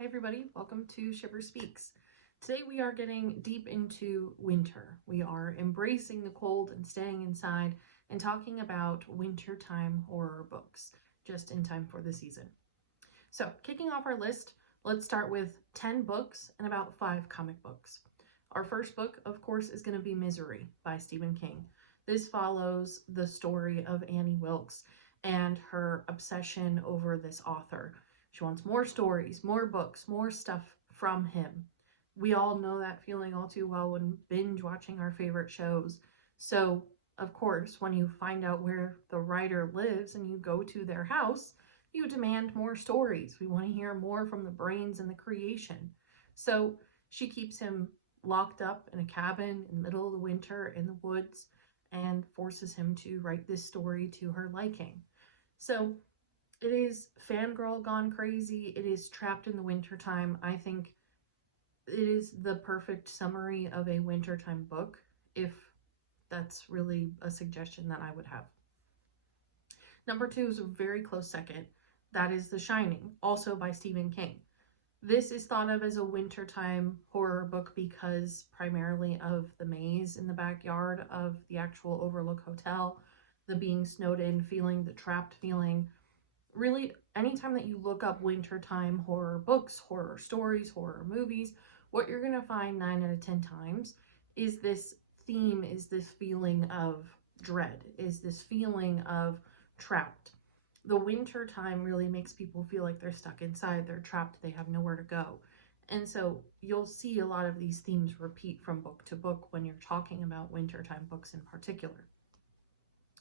Hi everybody, welcome to Shivers Speaks. Today we are getting deep into winter. We are embracing the cold and staying inside and talking about wintertime horror books, just in time for the season. So, kicking off our list, let's start with 10 books and about 5 comic books. Our first book, of course, is going to be Misery by Stephen King. This follows the story of Annie Wilkes and her obsession over this author. She wants more stories, more books, more stuff from him. We all know that feeling all too well when binge watching our favorite shows. So, of course, when you find out where the writer lives and you go to their house, you demand more stories. We want to hear more from the brains and the creation. So, she keeps him locked up in a cabin in the middle of the winter in the woods and forces him to write this story to her liking. So, it is fangirl gone crazy. It is trapped in the wintertime. I think it is the perfect summary of a wintertime book, if that's really a suggestion that I would have. Number 2 is a very close second. That is The Shining, also by Stephen King. This is thought of as a wintertime horror book because primarily of the maze in the backyard of the actual Overlook Hotel, the being snowed in feeling, the trapped feeling. Really, anytime that you look up wintertime horror books, horror stories, horror movies, what you're going to find 9 out of 10 times is this theme, is this feeling of dread, is this feeling of trapped. The winter time really makes people feel like they're stuck inside, they're trapped, they have nowhere to go. And so you'll see a lot of these themes repeat from book to book when you're talking about wintertime books in particular.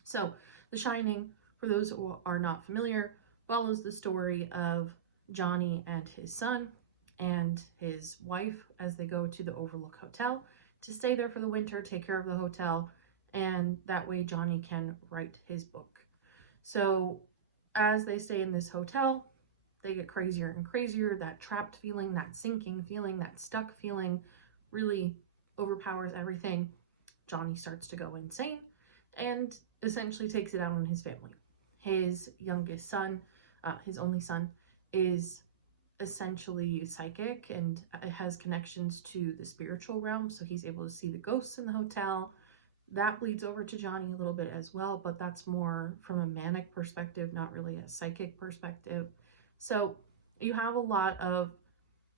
So, The Shining, for those who are not familiar, follows the story of Johnny and his son and his wife as they go to the Overlook Hotel to stay there for the winter, take care of the hotel, and that way Johnny can write his book. So, as they stay in this hotel, they get crazier and crazier. That trapped feeling, that sinking feeling, that stuck feeling really overpowers everything. Johnny starts to go insane and essentially takes it out on his family. His youngest son, his only son, is essentially psychic and has connections to the spiritual realm, so he's able to see the ghosts in the hotel. That bleeds over to Johnny a little bit as well, but that's more from a manic perspective, not really a psychic perspective. So you have a lot of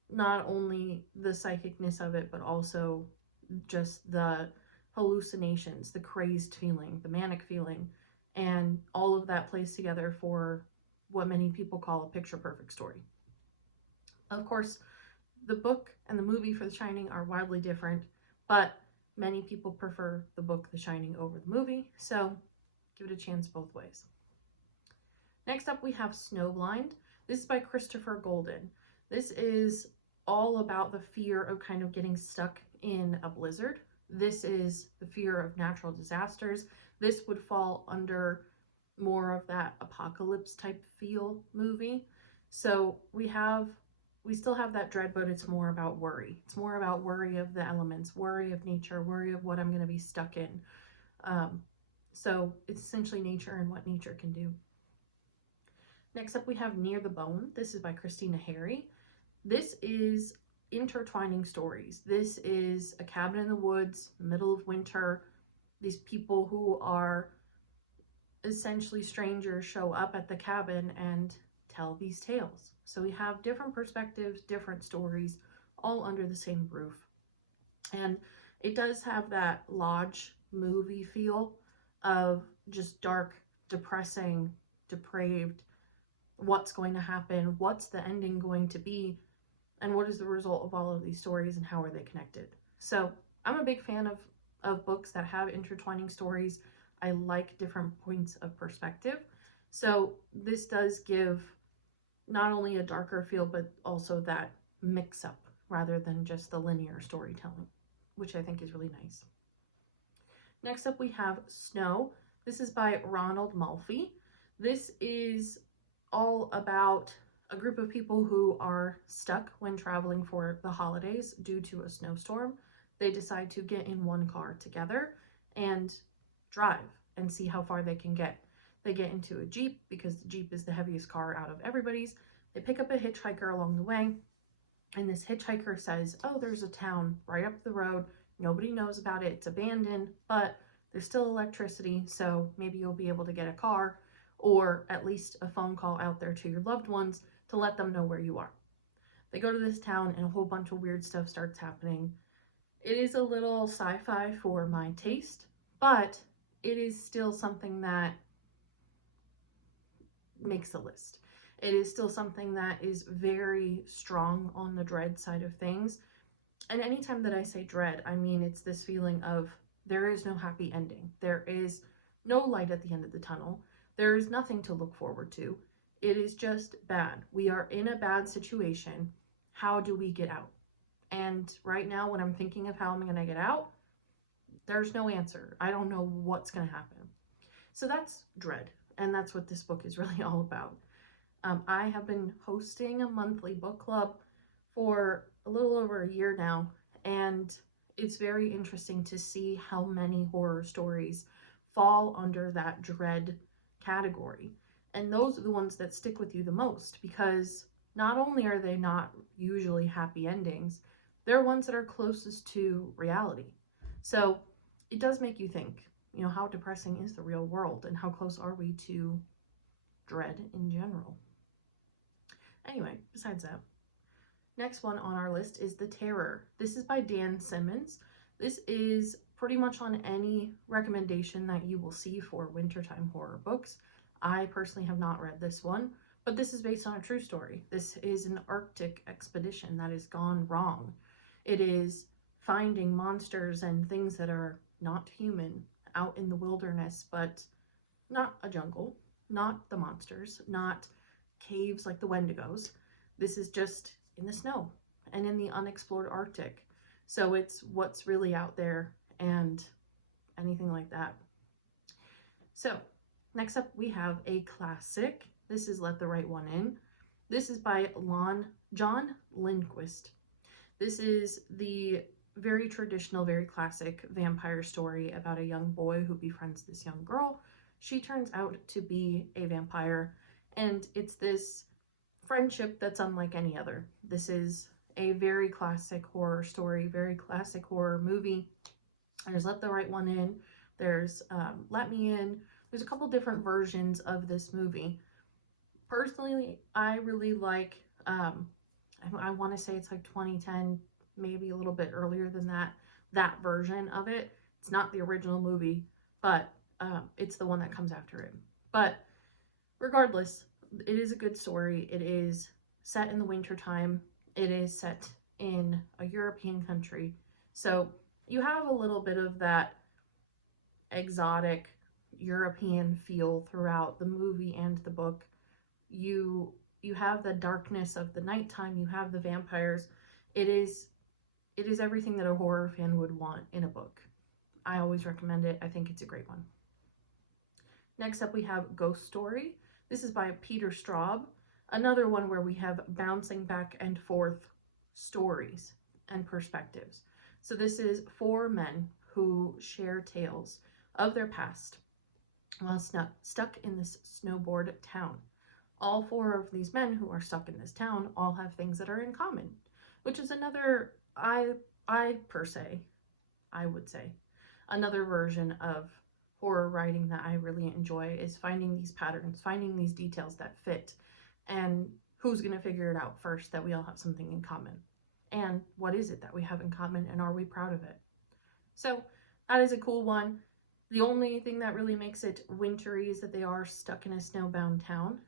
not only the psychicness of it, but also just the hallucinations, the crazed feeling, the manic feeling, and all of that plays together for what many people call a picture perfect story. Of course, the book and the movie for The Shining are wildly different, but many people prefer the book The Shining over the movie, so give it a chance both ways. Next up, we have Snowblind. This is by Christopher Golden. This is all about the fear of kind of getting stuck in a blizzard. This is the fear of natural disasters. This would fall under more of that apocalypse type feel movie. So we still have that dread, but it's more about worry. It's more about worry of the elements, worry of nature, worry of what I'm going to be stuck in. So it's essentially nature and what nature can do. Next up, we have Near the Bone. This is by Christina Harry. This is intertwining stories. This is a cabin in the woods, middle of winter. These people who are essentially strangers show up at the cabin and tell these tales. So we have different perspectives, different stories, all under the same roof. And it does have that Lodge movie feel of just dark, depressing, depraved. What's going to happen? What's the ending going to be? And what is the result of all of these stories and how are they connected? So I'm a big fan of books that have intertwining stories. I like different points of perspective. So this does give not only a darker feel, but also that mix up rather than just the linear storytelling, which I think is really nice. Next up, we have Snow. This is by Ronald Malfi. This is all about a group of people who are stuck when traveling for the holidays due to a snowstorm. They decide to get in one car together and drive and see how far they can get. They get into a Jeep because the Jeep is the heaviest car out of everybody's. They pick up a hitchhiker along the way. And this hitchhiker says, oh, there's a town right up the road. Nobody knows about it. It's abandoned, but there's still electricity, so maybe you'll be able to get a car or at least a phone call out there to your loved ones to let them know where you are. They go to this town and a whole bunch of weird stuff starts happening. It is a little sci-fi for my taste, but it is still something that makes the list. It is still something that is very strong on the dread side of things. And anytime that I say dread, I mean it's this feeling of there is no happy ending. There is no light at the end of the tunnel. There is nothing to look forward to. It is just bad. We are in a bad situation. How do we get out? And right now, when I'm thinking of how I'm going to get out, there's no answer. I don't know what's going to happen. So that's dread. And that's what this book is really all about. I have been hosting a monthly book club for a little over a year now, and it's very interesting to see how many horror stories fall under that dread category. And those are the ones that stick with you the most, because not only are they not usually happy endings, they're ones that are closest to reality. So it does make you think, how depressing is the real world and how close are we to dread in general? Anyway, besides that, next one on our list is The Terror. This is by Dan Simmons. This is pretty much on any recommendation that you will see for wintertime horror books. I personally have not read this one, but this is based on a true story. This is an Arctic expedition that has gone wrong. It is finding monsters and things that are not human out in the wilderness, but not a jungle, not the monsters, not caves like the Wendigos. This is just in the snow and in the unexplored Arctic. So it's what's really out there and anything like that. So next up we have a classic. This is Let the Right One In. This is by John Lindquist. This is the very traditional, very classic vampire story about a young boy who befriends this young girl. She turns out to be a vampire, and it's this friendship that's unlike any other. This is a very classic horror story, very classic horror movie. There's Let the Right One In. There's Let Me In. There's a couple different versions of this movie. Personally, I really like, I want to say it's like 2010, maybe a little bit earlier than that version of it. It's not the original movie, but it's the one that comes after it. But regardless, it is a good story. It is set in the winter time. It is set in a European country. So you have a little bit of that exotic European feel throughout the movie and the book. You have the darkness of the nighttime. You have the vampires. It is everything that a horror fan would want in a book. I always recommend it. I think it's a great one. Next up we have Ghost Story. This is by Peter Straub. Another one where we have bouncing back and forth stories and perspectives. So this is 4 men who share tales of their past while stuck in this snowboard town. All 4 of these men who are stuck in this town all have things that are in common, which is another, I would say, another version of horror writing that I really enjoy is finding these patterns, finding these details that fit, and who's going to figure it out first that we all have something in common. And what is it that we have in common, and are we proud of it? So that is a cool one. The only thing that really makes it wintry is that they are stuck in a snowbound town.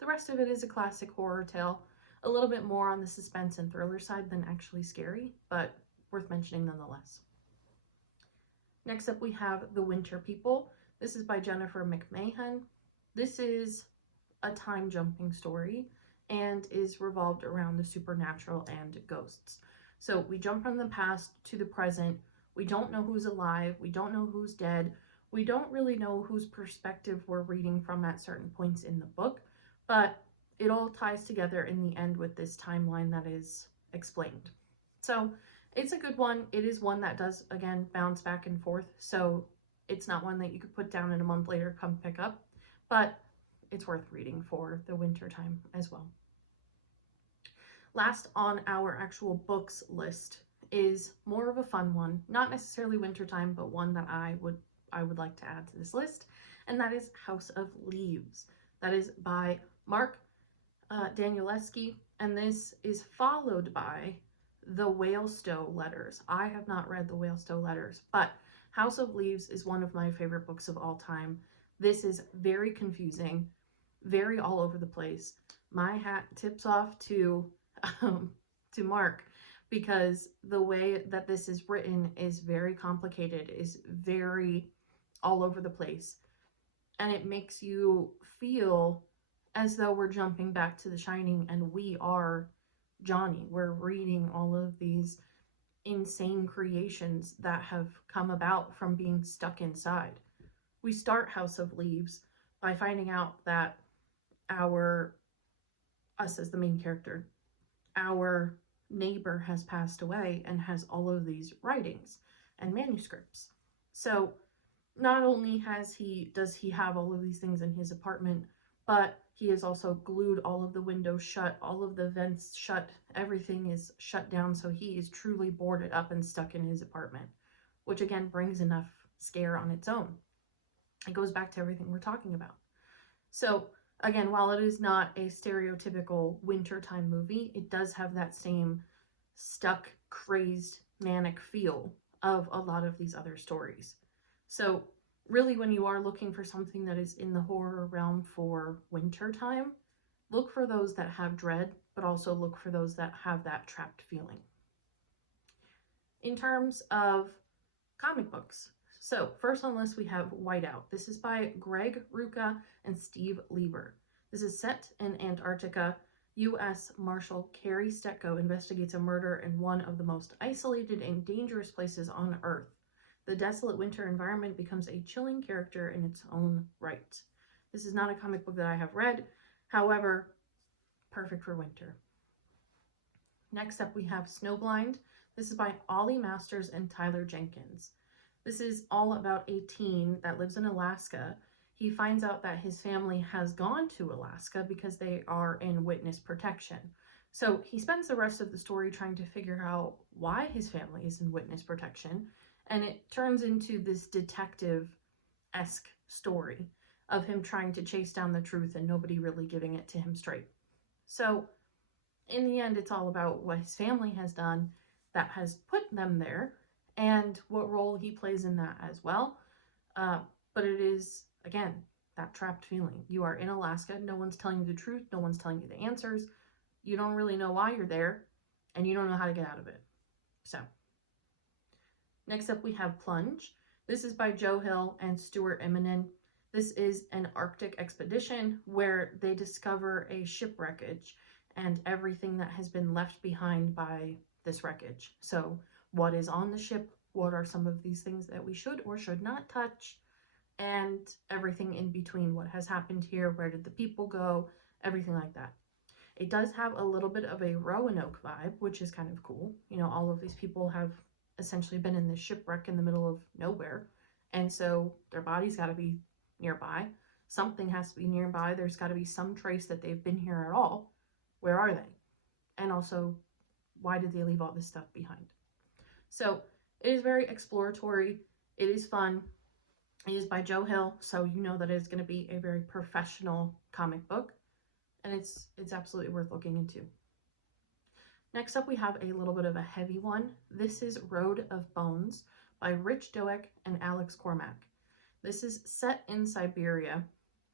The rest of it is a classic horror tale, a little bit more on the suspense and thriller side than actually scary, but worth mentioning nonetheless. Next up we have The Winter People. This is by Jennifer McMahon. This is a time jumping story and is revolved around the supernatural and ghosts. So we jump from the past to the present. We don't know who's alive. We don't know who's dead. We don't really know whose perspective we're reading from at certain points in the book, but it all ties together in the end with this timeline that is explained. So it's a good one. It is one that does, again, bounce back and forth. So it's not one that you could put down and a month later come pick up, but it's worth reading for the winter time as well. Last on our actual books list is more of a fun one, not necessarily wintertime, but one that I would like to add to this list, and that is House of Leaves. That is by Mark Danielewski, and this is followed by the Whalestow Letters. I have not read the Whalestow Letters, but House of Leaves is one of my favorite books of all time. This is very confusing, very all over the place. My hat tips off to Mark, because the way that this is written is very complicated, is very all over the place, and it makes you feel as though we're jumping back to The Shining and we are Johnny. We're reading all of these insane creations that have come about from being stuck inside. We start House of Leaves by finding out that us as the main character, our neighbor has passed away and has all of these writings and manuscripts. So not only does he have all of these things in his apartment, but he has also glued all of the windows shut, all of the vents shut, everything is shut down, so he is truly boarded up and stuck in his apartment, which again brings enough scare on its own. It goes back to everything we're talking about. So again, while it is not a stereotypical wintertime movie, it does have that same stuck, crazed, manic feel of a lot of these other stories. So really, when you are looking for something that is in the horror realm for wintertime, look for those that have dread, but also look for those that have that trapped feeling. In terms of comic books, so first on the list we have Whiteout. This is by Greg Rucka and Steve Lieber. This is set in Antarctica. U.S. Marshal Carrie Stetko investigates a murder in one of the most isolated and dangerous places on Earth. The desolate winter environment becomes a chilling character in its own right. This is not a comic book that I have read, however, perfect for winter. Next up, we have Snowblind. This is by Ollie Masters and Tyler Jenkins. This is all about a teen that lives in Alaska. He finds out that his family has gone to Alaska because they are in witness protection. So he spends the rest of the story trying to figure out why his family is in witness protection, and it turns into this detective-esque story of him trying to chase down the truth and nobody really giving it to him straight. So in the end, it's all about what his family has done that has put them there and what role he plays in that as well. But it is, again, that trapped feeling. You are in Alaska. No one's telling you the truth. No one's telling you the answers. You don't really know why you're there, and you don't know how to get out of it. So next up, we have Plunge. This is by Joe Hill and Stuart Eminem. This is an Arctic expedition where they discover a shipwreckage and everything that has been left behind by this wreckage. So what is on the ship? What are some of these things that we should or should not touch? And everything in between. What has happened here? Where did the people go? Everything like that. It does have a little bit of a Roanoke vibe, which is kind of cool. You know, all of these people have essentially been in this shipwreck in the middle of nowhere, and so their bodies got to be nearby. Something has to be nearby. There's got to be some trace that they've been here at all. Where are they? And also, why did they leave all this stuff behind? So it is very exploratory. It is fun. It is by Joe Hill, so you know that it is going to be a very professional comic book, and it's absolutely worth looking into. Next up, we have a little bit of a heavy one. This is Road of Bones by Rich Doak and Alex Cormack. This is set in Siberia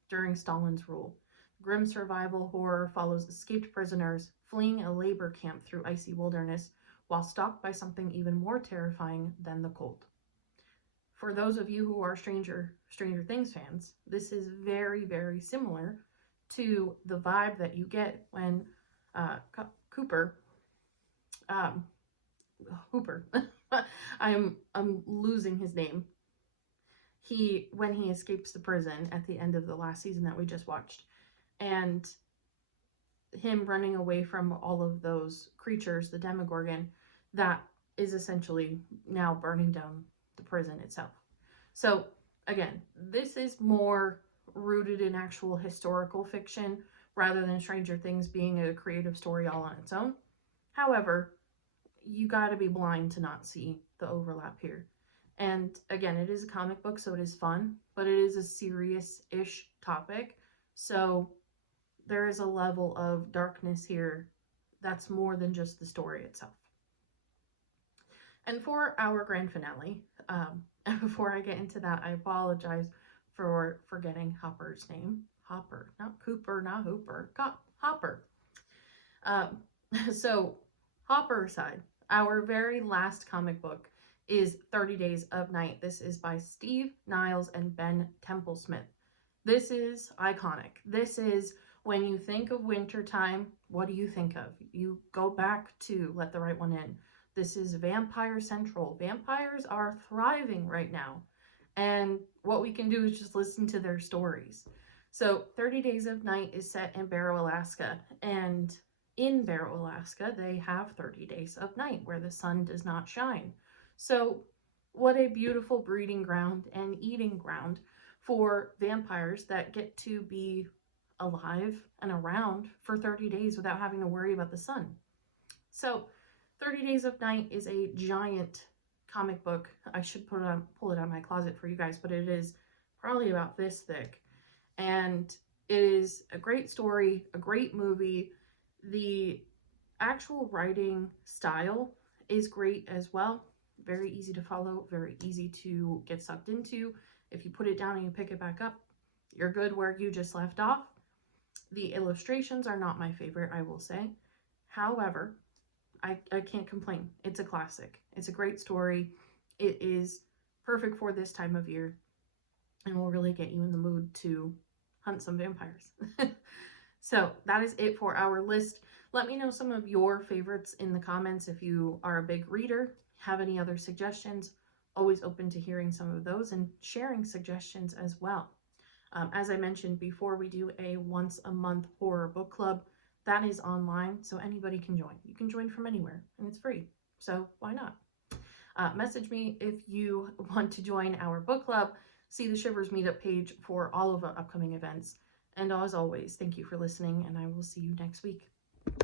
during Stalin's rule. Grim survival horror follows escaped prisoners fleeing a labor camp through icy wilderness while stalked by something even more terrifying than the cold. For those of you who are Stranger Things fans, this is very, very similar to the vibe that you get when Hooper, I'm losing his name. When he escapes the prison at the end of the last season that we just watched, and him running away from all of those creatures, the Demogorgon, that is essentially now burning down the prison itself. So again, this is more rooted in actual historical fiction rather than Stranger Things being a creative story all on its own. However, you got to be blind to not see the overlap here. And again, it is a comic book, so it is fun, but it is a serious-ish topic. So there is a level of darkness here that's more than just the story itself. And for our grand finale, and before I get into that, I apologize for forgetting Hopper's name. Hopper, not Cooper, not Hooper, Hopper. Um, so, Hopper aside, our very last comic book is 30 Days of Night. This is by Steve Niles and Ben Templesmith. This is iconic. This is when you think of wintertime, what do you think of? You go back to Let the Right One In. This is Vampire Central. Vampires are thriving right now. And what we can do is just listen to their stories. So 30 Days of Night is set in Barrow, Alaska. And in Barrow, Alaska, they have 30 days of night where the sun does not shine. So what a beautiful breeding ground and eating ground for vampires that get to be alive and around for 30 days without having to worry about the sun. So 30 Days of Night is a giant comic book. I should pull it out of my closet for you guys, but it is probably about this thick. And it is a great story, a great movie. The actual writing style is great as well. Very easy to follow, very easy to get sucked into. If you put it down and you pick it back up, you're good where you just left off. The illustrations are not my favorite, I will say. However, I can't complain. It's a classic. It's a great story. It is perfect for this time of year and will really get you in the mood to hunt some vampires. So that is it for our list. Let me know some of your favorites in the comments if you are a big reader, have any other suggestions. Always open to hearing some of those and sharing suggestions as well. As I mentioned before, we do a once a month horror book club. That is online, so anybody can join. You can join from anywhere, and it's free, so why not? Message me if you want to join our book club. See the Shivers meetup page for all of our upcoming events. And as always, thank you for listening, and I will see you next week.